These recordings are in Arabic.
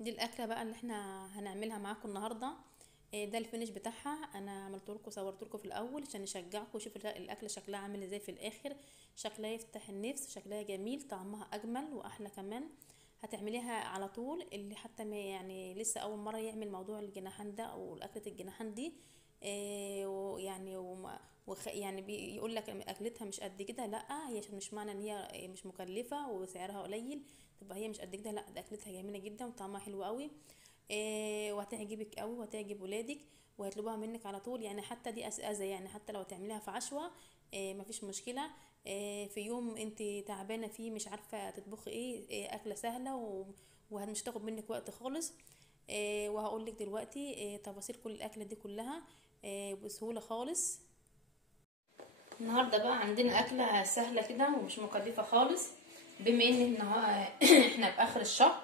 دي الاكله بقى اللي احنا هنعملها معاكم النهارده. ده الفينش بتاعها، انا عملت لكم صورت لكم في الاول عشان نشجعكم. شوفوا الاكله شكلها عامل ازاي في الاخر. شكلها يفتح النفس، شكلها جميل، طعمها اجمل واحلى كمان. هتعمليها على طول، اللي حتى ما يعني لسه اول مره يعمل موضوع الجناحان ده او اكله الجناحان دي. ويعني يعني بيقول لك اكلتها مش قد كده، لا هي مش معنى ان هي مش مكلفه وسعرها قليل تبقى هي مش قد كده، لا ده اكلتها جميله جدا وطعمها حلو قوي. وهتعجبك قوي وهتعجب ولادك وهيطلبوها منك على طول. يعني حتى دي اسئله، يعني حتى لو تعمليها في عشوة مفيش مشكله. في يوم انت تعبانه فيه مش عارفه تطبخي ايه، اكله سهله ومش تاخد منك وقت خالص. وهقول لك دلوقتي تفاصيل كل الاكله دي كلها بسهوله خالص. النهارده بقى عندنا اكله سهله كده ومش مكلفه خالص. بما ان احنا في اخر الشهر،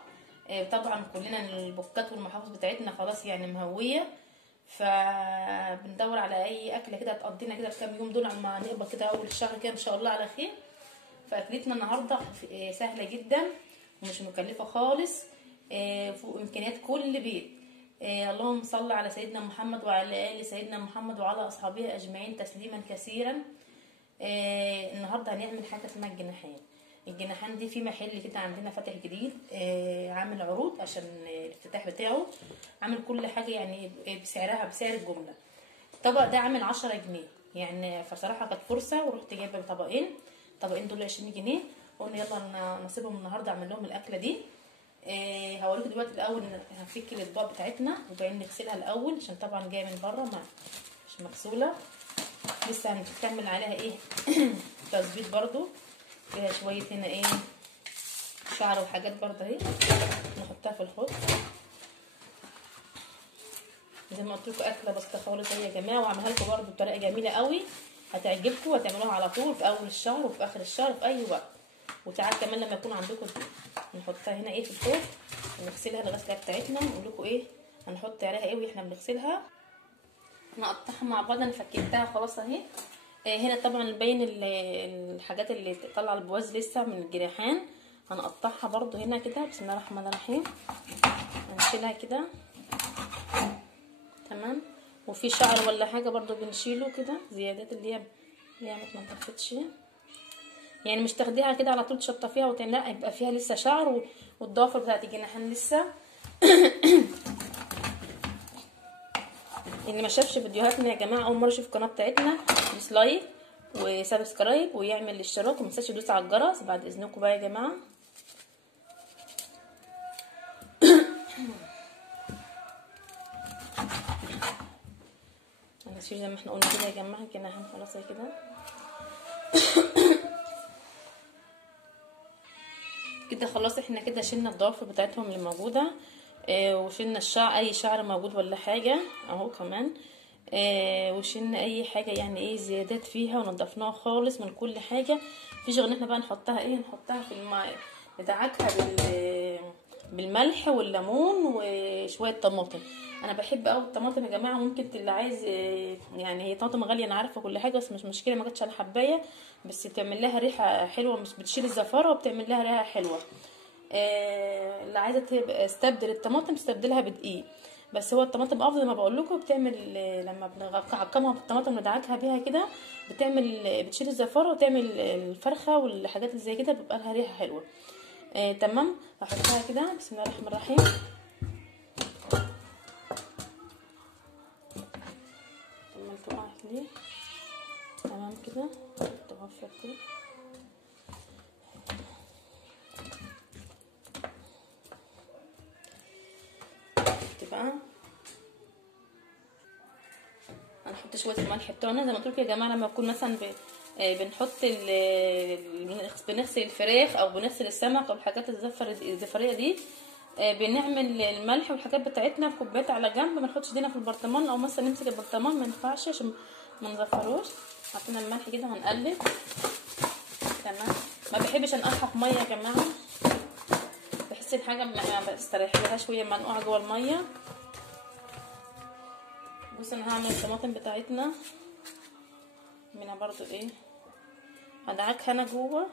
طبعا كلنا البوكات والمحافظ بتاعتنا خلاص يعني مهويه، فبندور على اي اكله كده تقضينا كده الكام يوم دول عما نقبض كده اول الشهر كده ان شاء الله على خير. فاكلتنا النهارده سهله جدا ومش مكلفه خالص، فوق امكانيات كل بيت. اللهم صل على سيدنا محمد وعلى ال سيدنا محمد وعلى اصحابه اجمعين تسليما كثيرا. النهارده هنعمل حاجه اسمها الجناحان. الجناحان دي في محل كده عندنا فاتح جديد، عامل عروض عشان الافتتاح بتاعه، عامل كل حاجه يعني بسعرها بسعر الجمله. الطبق ده عامل 10 جنيه يعني، فصراحه كانت فرصه ورحت جايبه طبقين دول 20 جنيه. قلنا يلا نصيبهم النهارده اعمل لهم الاكله دي. هوريكم دلوقتي الاول هنفك الاطباق بتاعتنا وبعدين نغسلها الاول عشان طبعا جايه من بره مش مغسوله لسه. هنكمل عليها ايه تظبيط برضو، فيها شويه هنا ايه شعر وحاجات برضه اهي نحطها في الحوض. زي ما قلت لكم اكله بسيطه خالص اهي يا جماعه، وعملها لكم برضه بطريقه جميله قوي هتعجبكم وهتعملوها على طول في اول الشهر وفي اخر الشهر في اي وقت. وساعات كمان لما يكون عندكم نحطها هنا ايه في الحوض ونغسلها الغسله بتاعتنا ونقول لكم ايه هنحط عليها ايه واحنا بنغسلها. نقطعها مع بعض. انا فكيتها خلاص اهي. هنا طبعا باين الحاجات اللي تطلع البواز لسه من الجناحان، هنقطعها برضو هنا كده. بسم الله الرحمن الرحيم. هنشيلها كده تمام. وفي شعر ولا حاجه برضو بنشيله كده زيادات اللي هي ما اتنضفتش، يعني مش تاخديها كده على طول تشطفيها لا يبقى فيها لسه شعر والضوافر بتاعت الجناحان لسه. اللي ما شافش فيديوهاتنا يا جماعه اول مره يشوف القناه بتاعتنا لايك وسبسكرايب ويعمل الاشتراك وما تنساش تدوس على الجرس بعد اذنكم بقى يا جماعه. انا هشيل زي ما احنا قلنا كده يا جماعه الجناحان خلاص اهي كده. كده خلاص احنا كده شلنا الضوافر بتاعتهم اللي موجوده، وشلنا الشعر اي شعر موجود ولا حاجه اهو كمان، وشلنا اي حاجه يعني ايه زيادات فيها ونضفناها خالص من كل حاجه. مفيش غير ان احنا بقى نحطها في الماء ندعكها بالملح والليمون وشويه طماطم. انا بحب قوي الطماطم يا جماعه، ممكن اللي عايز يعني هي طماطم غاليه انا عارفه كل حاجه بس مش مشكله ما جاتش على حبايه، بس بتعمل لها ريحه حلوه، مش بتشيل الزفاره وبتعمل لها ريحه حلوه. اللي عايزه تستبدل الطماطم تستبدلها بدقيق، بس هو الطماطم افضل ما بقول لكم. بتعمل لما بنعقمها بالطماطم ندعكها بيها كده بتشيل الزفاره وتعمل الفرخه والحاجات اللي زي كده بيبقى لها ريحه حلوه. تمام. هحطها كده بسم الله الرحمن الرحيم. كملت وقعت ليه تمام كده توفر كده. بقى هنحط شويه الملح بتوعنا زي ما قلت لكم يا جماعه. لما نكون مثلا بنحط بنغسل الفراخ او بنغسل السمك او الحاجات الزفريه دي، بنعمل الملح والحاجات بتاعتنا في كوبايه على جنب، ما نحطش ايدينا في البرطمان او مثلا نمسك البرطمان ما ينفعش عشان ما نزفروش. حطينا الملح كده وهنقلب تمام. ما بحبش انقعها في ميه يا جماعه، بحس الحاجه ما بستريحلهاش وهي منقوعه جوه الميه. بص انا هعمل الطماطم بتاعتنا منها برضو ايه هدعكها انا جوه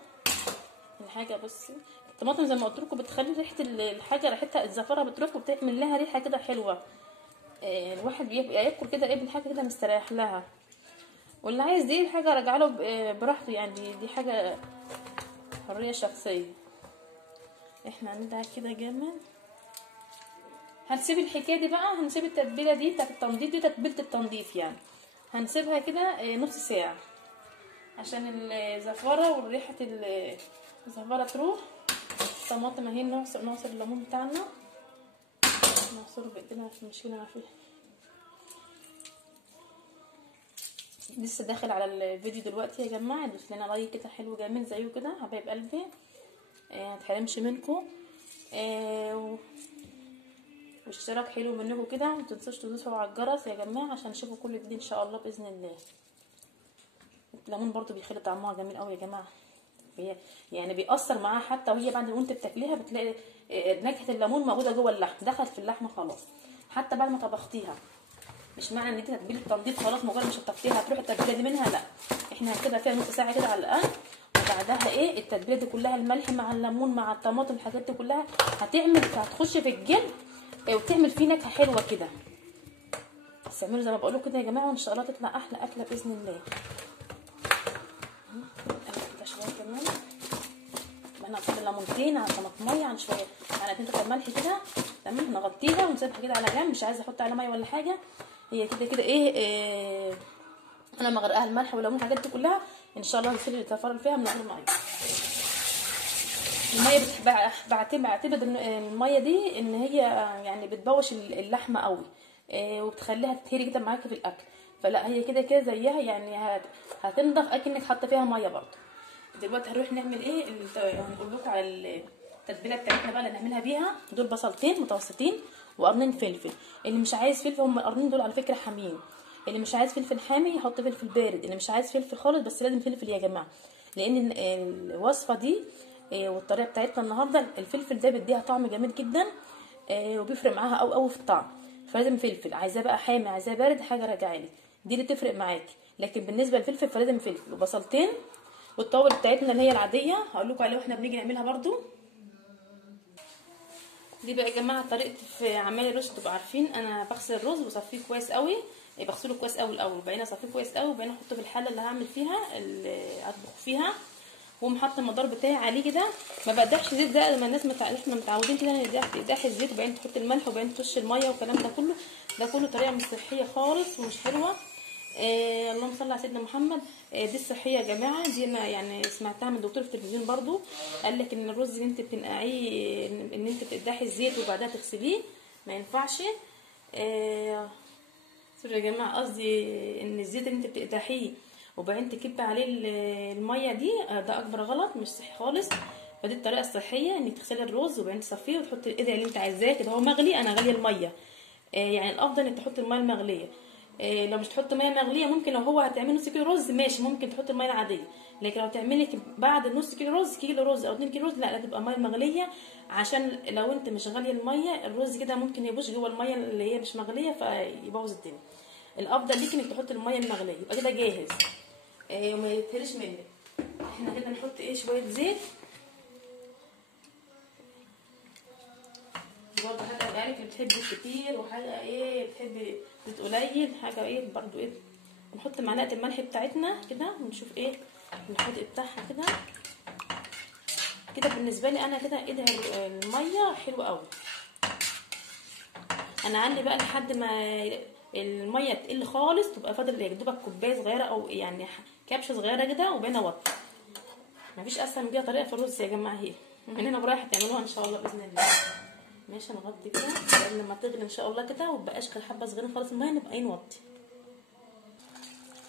الحاجه. بصي الطماطم زي ما قلت لكم بتخلي ريحه الحاجه ريحتها الزفاره بتروح وبتعمل لها ريحه كده حلوه. الواحد بيبقى ياكل كده ايه بالحاجه كده مستريح لها. واللي عايز دي حاجه راجع له براحته يعني، دي حاجه حريه شخصيه. احنا هندعك كده جامد. هنسيب الحكايه دي بقى، هنسيب التتبيله دي بتاعت التنظيف، دي تتبيله التنظيف يعني، هنسيبها كده نص ساعه عشان الزفاره وريحه الزفاره تروح. الطماطم اهي نعصر الليمون بتاعنا، نعصره بايدينا عشان نشيله ما فيه. لسه داخل على الفيديو دلوقتي يا جماعه، دوس لنا لايك كده حلو جميل زيه كده حبايب قلبي، متحرمش منكم. واشتراك حلو منكم كده، ومتنسوش تدوسوا على الجرس يا جماعه عشان تشوفوا كل جديد ان شاء الله باذن الله. الليمون برضو بيخلي طعمها جميل قوي يا جماعه، يعني بيأثر معاها حتى وهي بعد ما انت بتاكليها بتلاقي نكهه الليمون موجوده جوه اللحم، دخلت في اللحمه خلاص حتى بعد ما طبختيها. مش معنى ان انت تتبيله التنظيف خلاص مجرد ما شطفتيها هتروح التتبيله دي منها، لا، احنا هنسيبها فيها نص ساعه كده على الاقل. وبعدها ايه التتبيله دي كلها، الملح مع الليمون مع الطماطم الحاجات دي كلها هتخش في الجلد وتعمل فيه نكهه حلوه كده. بس اعملوا زي ما بقول لكم كده يا جماعه وان شاء الله تطلع احلى اكله باذن الله. كده شويه كمان، احنا هنحط ليمونتين على طماطميه على شويه على 2 3 ملح كده، تمام. نغطيها ونسيبها كده على جنب، مش عايزه احط عليها ميه ولا حاجه، هي كده كده ايه انا مغرقاها الملح والليمون الحاجات دي كلها ان شاء الله هنسيب الزفاره فيها من غير ميه. الميه بعتبر الميه دي ان هي يعني بتبوش اللحمه قوي، وبتخليها تتهري كده معاكي في الاكل، فلا هي كده كده زيها يعني هتنضف اكنك حاطه فيها ميه برضه. دلوقتي هنروح نعمل ايه، هنقول لكم على التتبيله بتاعتنا بقى اللي هنعملها بيها. دول بصلتين متوسطين وقرنين فلفل. اللي مش عايز فلفل، هم القرنين دول على فكره حامين، اللي مش عايز فلفل حامي يحط فلفل بارد، اللي مش عايز فلفل خالص بس لازم فلفل يا جماعه، لان الوصفه دي والطريقه بتاعتنا النهارده الفلفل ده بيديها طعم جميل جدا، وبيفرق معاها قوي قوي في الطعم، فلازم فلفل. عايزاه بقى حامي عايزاه بارد حاجه راجعالي، دي اللي تفرق معاكي. لكن بالنسبه للفلفل فلازم فلفل وبصلتين. والطاوله بتاعتنا اللي هي العاديه هقول لكم عليها واحنا بنيجي نعملها برده. دي بقى يا جماعه طريقه في عمال الرز، تبقوا عارفين انا بغسل الرز وصفيه كويس قوي، بغسله كويس قوي الاول، وبعدين اصفيه كويس قوي، وبعدين احطه في الحله اللي هعمل فيها اللي هطبخ فيها، واقوم حاطه المدار بتاعي عليه كده. ما بدحش زيت ده ما الناس احنا متعودين كده ندح الزيت وبعدين تحط الملح وبعدين ترش الميه والكلام ده كله، ده كله طريقه مش صحيه خالص ومش حلوه. اللهم صل على سيدنا محمد. دي الصحيه يا جماعه، دي انا يعني سمعتها من دكتور في التلفزيون برضو، قال لك ان الرز اللي انت بتنقعيه ان انت بتقدحي الزيت وبعدها تغسليه ما ينفعش. سوري يا جماعه، قصدي ان الزيت اللي انت بتقدحيه وبعدين تكب عليه الميه دي ده اكبر غلط مش صحي خالص. فدي الطريقه الصحيه انك تغسلي الرز وبعدين تصفيه وتحطي القدر اللي انت عايزاه كده، هو مغلي انا غاليه الميه، يعني الافضل انك تحطي الميه المغليه. لو مش تحطي ميه مغليه ممكن لو هو هتعملي نص كيلو رز ماشي ممكن تحطي الميه العاديه، لكن لو تعملي بعد نص كيلو رز كيلو رز او 2 كيلو رز لا تبقى ميه مغليه، عشان لو انت مش غاليه الميه الرز كده ممكن يبوش جوه الميه اللي هي مش مغليه فيبوظ الدنيا. الافضل ليكي انك تحطي الميه المغليه يبقى كده جاهز، وما يتهرش منك. احنا كده نحط ايه شويه زيت برضه، حاجه يعني بتحب زيت كتير وحاجه ايه بتحب زيت قليل، حاجه ايه برضه ايه. نحط معلقه الملح بتاعتنا كده ونشوف ايه الحدق بتاعها كده. كده بالنسبه لي انا كده ايه ده الميه حلوه قوي. انا عندي بقى لحد ما الميه تقل خالص تبقى فاضل يا دوبك كوبايه صغيره او يعني كبشه صغيره كده وبين اوطي. مفيش اسهل من كده طريقه في الرز يا جماعه، هي من هنا ورايح تعملوها ان شاء الله باذن الله. ماشي نغطي كده لما تغلي ان شاء الله كده ومبقاش غير حبه صغيرين خالص الميه نبقى نوطي.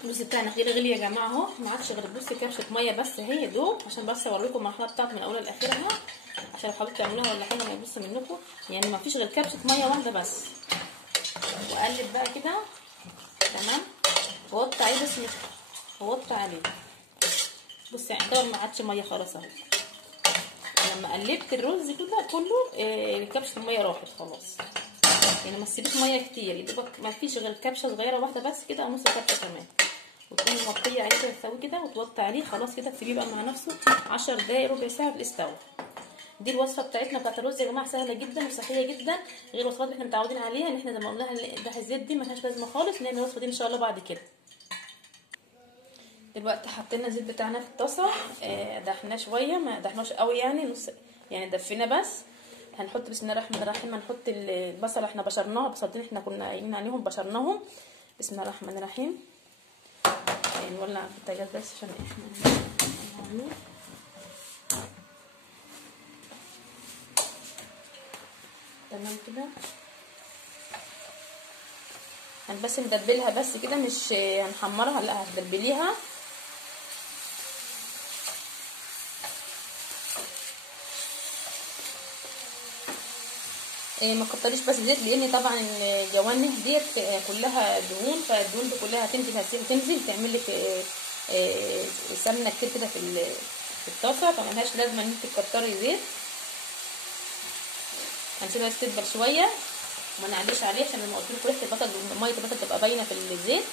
الرز بتاعنا كده غلي يا جماعه اهو، ما عادش غير بصي كبشه ميه بس هي دوب، عشان بس اوريكم المرحله بتاعته من اولها لاخرها عشان لو حبيتوا تعملوها ولا حاجه ما يبص منكم، يعني ما فيش غير كبشه ميه واحده بس. واقلب بقى كده تمام ووطي عليه، بس مش ووطي عليه بصي يعني طبعا ما عادش ميه خلاص اهو. لما قلبت الرز كده كله كبشه الميه راحت خلاص، يعني ما تسيبيش ميه كتير يدوبك ما فيش غير كبشه صغيره واحده بس كده او نص كبشه كمان، وتقومي مغطيه عليه كده تسويه كده وتوطي عليه خلاص كده تسيبيه بقى مع نفسه 10 دقايق ربع ساعه استوى. دي الوصفه بتاعتنا بتاعت الرز يا جماعه، سهله جدا وصحيه جدا، غير الوصفات اللي احنا متعودين عليها، ان احنا زي ما قلنا ده الزيت دي ملهاش لازمه خالص. نعمل الوصفه دي ان شاء الله بعد كده. دلوقتي حطينا الزيت بتاعنا في الطاسه، دحناه شويه، ما دحناش قوي يعني، نص يعني دفينا بس. هنحط بسم الله الرحمن الرحيم، هنحط البصل، احنا بشرناها، بصلتين احنا كنا قايلين عليهم بشرناهم. بسم الله الرحمن الرحيم. نولع البوتاجاز بس عشان احنا تمام كده. بس ندبلها بس كده، مش هنحمرها، لا هتدبليها. ما كتريش بس زيت، لان طبعا الجوانح ديت كلها دهون، فالدهون دي كلها هتنزل تعمل لك سمنه كتير كده في الطاسه، فملهاش لازمه ان انت تكتري زيت. هنسيبها تدبل شويه وما نعليش عليه، عشان لما قلت لكم ريحه البصل ميه البصل تبقى باينه في الزيت،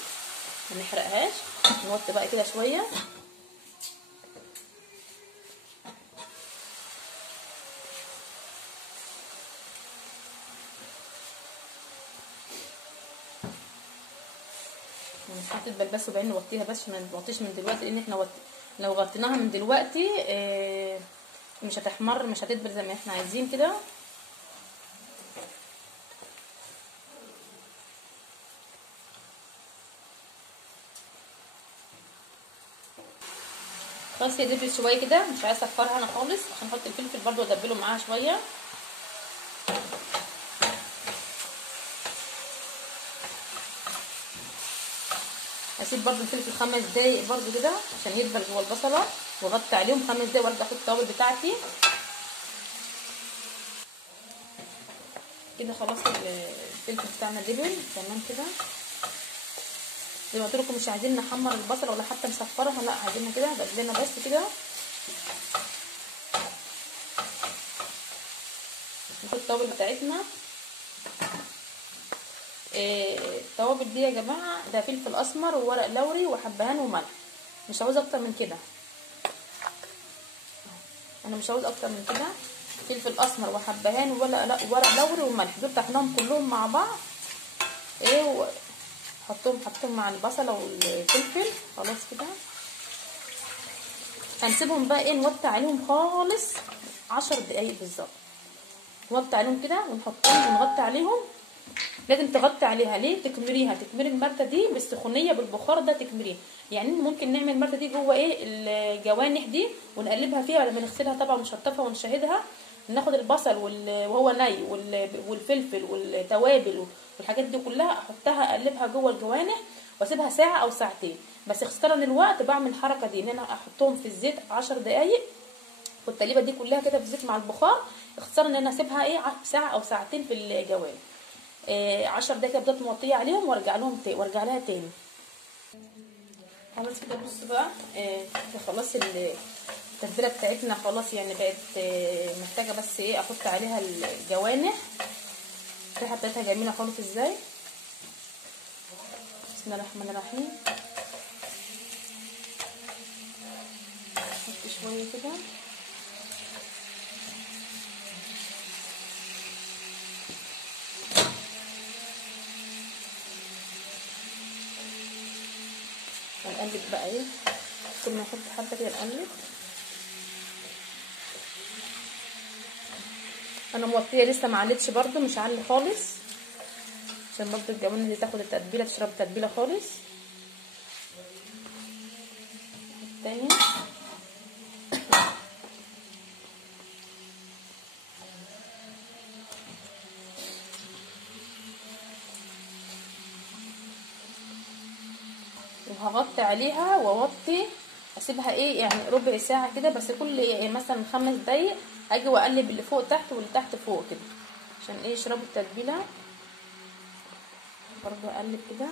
ما نحرقهاش. نوطي بقى كده شويه. هتدبل بس، وبعدين نوطيها بس، ما نوطيش من دلوقتي، لان احنا لو غطيناها من دلوقتي مش هتحمر، مش هتدبل زي ما احنا عايزين كده. خلاص هي دبلت شويه كده، مش عايزه اصفرها انا خالص، عشان احط الفلفل برده وادبله معاها شويه. هسيب برده الفلفل 5 دقايق برده كده عشان يدبل جوه البصله، واغطي عليهم 5 دقايق، وارجع احط التوابل بتاعتي كده. خلاص الفلفل بتاعنا دبل تمام كده. زي ما قلت لكم مش عايزين نحمر البصله ولا حتى نصفرها، لا عايزينها كده دبلنا بس كده. نحط التوابل بتاعتنا. التوابل دي يا جماعه ده فلفل اسمر وورق لوري وحبهان وملح، مش عاوزه اكتر من كده، انا مش عاوز اكتر من كده. فلفل اسمر وحبهان وورق لوري وملح، دول طحناهم كلهم مع بعض، حطهم مع البصله والفلفل. خلاص كده هنسيبهم بقى نوطي عليهم خالص 10 دقايق بالظبط. نوطي عليهم كده ونحطهم ونغطي عليهم. لازم تغطي عليها، ليه؟ تكمريها، تكمري المرته دي بالسخونيه بالبخار ده، تكمريها. يعني ممكن نعمل المرته دي جوه الجوانح دي ونقلبها فيها لما نغسلها طبعا ونشطفها ونشهدها. ناخد البصل وهو ني والفلفل والتوابل والحاجات دي كلها، احطها اقلبها جوه الجوانح واسيبها ساعه او ساعتين. بس اختصارا الوقت بعمل الحركه دي، ان انا احطهم في الزيت 10 دقايق والتقليبه دي كلها كده في الزيت مع البخار. اختصارا ان انا اسيبها ساعه او ساعتين في الجوانح. 10 دقايق كده بضغط موطيه عليهم وارجع لها تاني. خلاص كده بصوا بقى، خلاص التتبيله بتاعتنا خلاص يعني بقت محتاجه بس احط عليها الجوانح. الريحه بتاعتها جميله خالص ازاي. بسم الله الرحمن الرحيم. احط شويه كده. هنقلب بقى كل ما نحط حبه كده نقلب. انا موطيه لسه ما عليتش برده، مش عالي خالص، عشان برده الجوانح دي تاخد التتبيله، تشرب التتبيله خالص. تاني وهغطي عليها واوطي، اسيبها يعني ربع ساعه كده بس، كل مثلا 5 دقايق اجي واقلب اللي فوق تحت واللي تحت فوق كده، عشان يشربوا التتبيله. برضو اقلب كده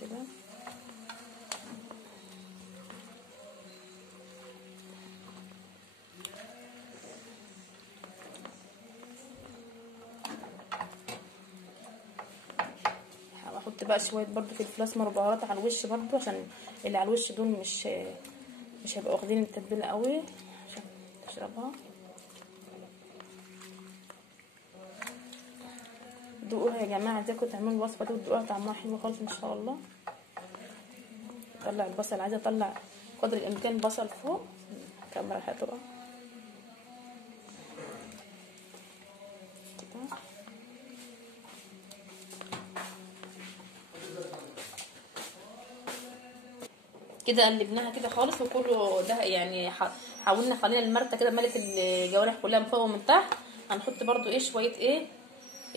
كده. هحط بقى شويه برضو فلفل اسمر وبهارات على الوش برضو، عشان اللي على الوش دول مش هيبقوا واخدين التتبيله قوي عشان تشربها. دوقوها يا جماعه ازاي تعملوا الوصفه دي وتدوقوها، طعمها حلو خالص ان شاء الله. اطلع البصل، عايزه اطلع قدر الامكان بصل فوق. الكاميرا هتقع كده. قلبناها كده خالص وكله ده يعني حاولنا خلينا المرته كده ملت الجوانح كلها من فوق ومن تحت. هنحط برضو ايه شويه ايه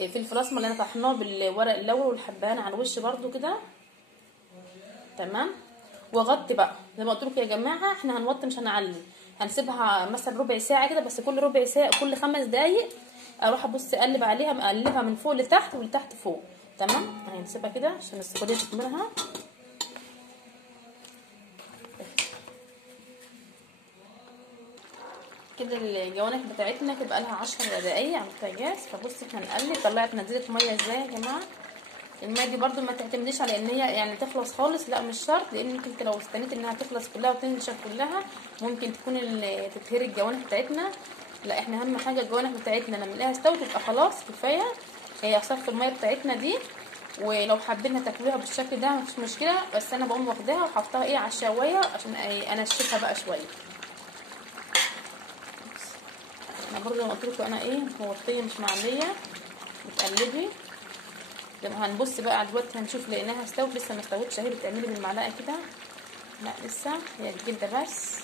فلفل اسمر اللي انا طحناه بالورق اللوري والحبهان على الوش برضو كده. تمام. واغطي بقى زي ما قلت لكم يا جماعه، احنا هنوطي مش هنعلي، هنسيبها مثلا ربع ساعه كده بس. كل ربع ساعه كل 5 دقايق اروح ابص اقلب عليها، اقلبها من فوق لتحت ولتحت فوق. تمام. هنسيبها كده عشان السكريه تكملها كده. الجوانح بتاعتنا تبقى لها 10 دقايق على البوتاجاز. فبصي احنا هنقلب. طلعت نزلت ميه ازاي يا جماعه. الميه دي برده ما تعتمديش على ان هي يعني تخلص خالص، لا مش شرط، لان انت لو استنيت انها تخلص كلها وتنشف كلها ممكن تكون تتهري الجوانح بتاعتنا. لا احنا اهم حاجه الجوانح بتاعتنا لما نلاقيها استوت تبقى خلاص كفايه. هي صفت الميه بتاعتنا دي، ولو حابين تاكلوها بالشكل ده مفيش مشكله، بس انا بقوم واخداها وحطها ايه على الشوايه عشان انشفها بقى شويه. انا برضه قلت لكم انا ايه موطيه مش معليه. بتقلبي لما هنبص بقى على دلوقتي هنشوف لقيناها استوت لسه ما استوتش اهي. بتعملي بالمعلقه كده، لا لسه هي الجلده بس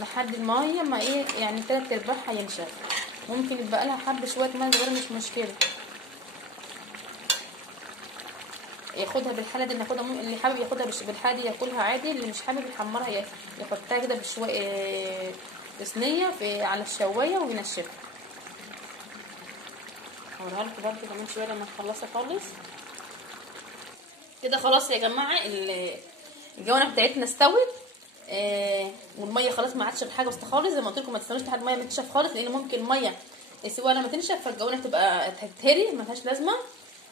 لحد الميه ما ايه يعني 3/4 ينشف. ممكن يبقى لها حبه شويه ميه صغيره مش مشكله، ياخدها بالحاله دي ناخدها. اللي حابب ياخدها بالحاله دي ياكلها عادي، اللي مش حابب يحمرها يحطها كده بشويه في صينيه على الشوايه وينشفها. هوريها لكم برده كمان شويه لما نخلصها خالص كده. خلاص يا جماعه الجوانح بتاعتنا استوت. والميه خلاص ما عادش بحاجه وسط خالص. زي ما قلت لكم ما تستنوش لحد الميه ما تنشف خالص، لان ممكن الميه السواء لما تنشف فالجوانح تبقى تتهري ما لهاش لازمه.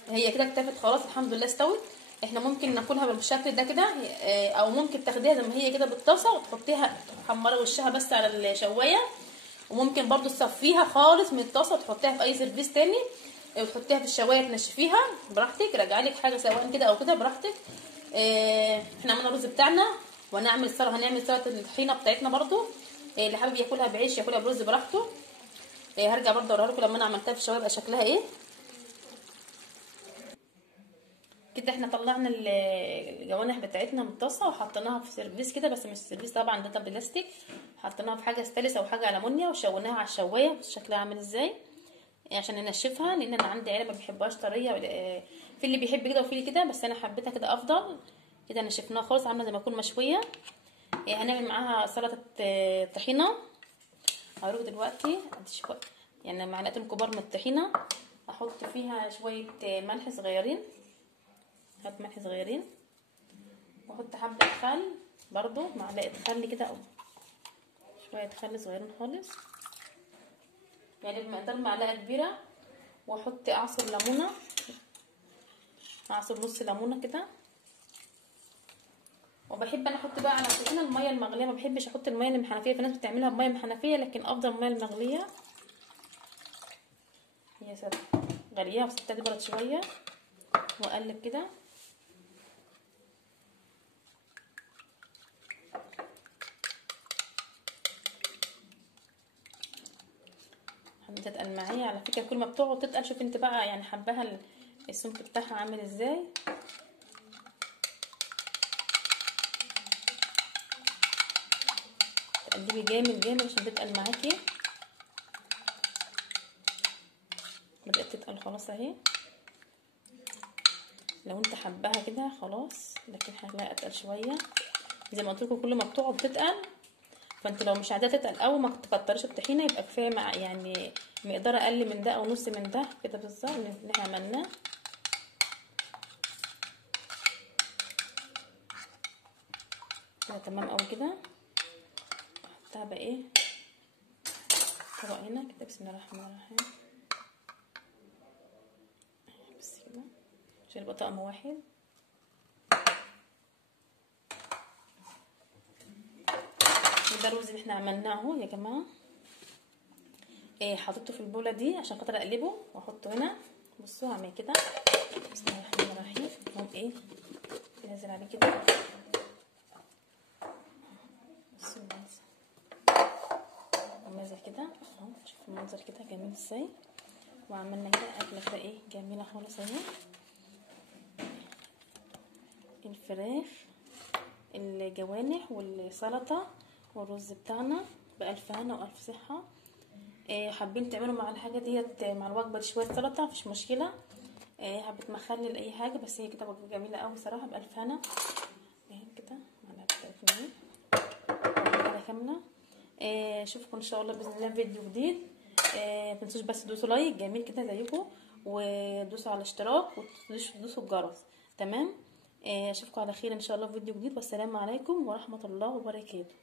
هي كده اكتفت خلاص الحمد لله استوت. احنا ممكن ناكلها بالشكل ده كده، او ممكن تاخديها زي ما هي كده بالطاسه وتحطيها تحمري وشها بس على الشوايه. وممكن برضو تصفيها خالص من الطاسه وتحطيها في اي سيرفيس تاني وتحطيها في الشوايه تنشفيها براحتك. راجعلك حاجه سواء كده او كده براحتك. احنا عملنا الرز بتاعنا هنعمل سلطه الطحينه بتاعتنا برضو. اللي حابب ياكلها بعيش ياكلها برز براحته. هرجع برضو اوريها لكم لما انا عملتها في الشوايه يبقى شكلها ايه كده. احنا طلعنا الجوانح بتاعتنا من الطاسه وحطيناها في سيرفيس كده، بس مش سيرفيس طبعا ده بلاستيك. حطيناها في حاجه ستانلس او حاجه المونيا وشوناها على الشوايه. بس شكلها عامل ازاي عشان ننشفها، لان انا عندي عيله ما بيحبوهاش طريه. في اللي بيحب كده وفي اللي كده، بس انا حبيتها كده افضل. كده نشفناها خالص عامله زي ما تكون مشويه. هنعمل معاها سلطه طحينه. هوريكم دلوقتي شويه يعني معلقتين كبار من الطحينه. احط فيها شويه ملح صغيرين، هات ملح صغيرين، واحط حبه خل برضو معلقه خل كده او شويه خل صغيرين خالص يعني بمقدار معلقه كبيره. واحط اعصر ليمونه، اعصر نص ليمونه كده. وبحب انا احط بقى على الطحينه الميه المغليه، ما بحبش احط الميه اللي من الحنفيه. في ناس بتعملها بميه من الحنفيه لكن افضل الميه المغليه. يا ساتر غليها وسبتها تبرد شويه واقلب كده. تتقل معايا على فكره، كل ما بتقعد تتقل. شوف انت بقى يعني حباها السمك بتاعها عامل ازاي. تقلبي جامد جامد عشان تتقل معاكي. بدات تتقل خلاص اهي. لو انت حباها كده خلاص، لكن هتلاقيها اتقل شويه. زي ما قلت لكم كل ما بتقعد تتقل. فانت لو مش عايزاها تتقل قوي ما تكتريش الطحينه، يبقى كفايه مع يعني مقدار اقل من ده او نص من ده كده بالظبط اللي احنا عملناه. كده تمام قوي كده. احطها بقى ايه طبق هنا كده. بسم الله الرحمن الرحيم. بس كده عشان يبقى طقم واحد. وده الرز اللي احنا عملناه اهو يا جماعه. حطيته في البوله دي عشان خاطر اقلبه واحطه هنا. بصوا هعمل كده، بسم الله الرحمن الرحيم. اهو نازل عليه كده. بصوا نازل كده اهو، شوفوا المنظر كده جميل ازاي. وعملنا كده اكله كده جميله خالص اهي. الفراخ، الجوانح والسلطه والرز بتاعنا بألف هنا وألف صحه. حابين تعملوا مع الحاجه ديت مع الوجبه دي شويه سلطه مفيش مشكله. حبيت مخلل اي حاجه، بس هي كده وجبه جميله قوي صراحه بألف هنا. كده معلقه بتاعتنا كده كامله. اشوفكم ان شاء الله باذن الله في فيديو جديد. متنسوش بس تدوسوا لايك جميل كده زيكم، ودوسوا على الاشتراك، وتدوسوا الجرس. تمام. اشوفكم على خير ان شاء الله في فيديو جديد، والسلام عليكم ورحمه الله وبركاته.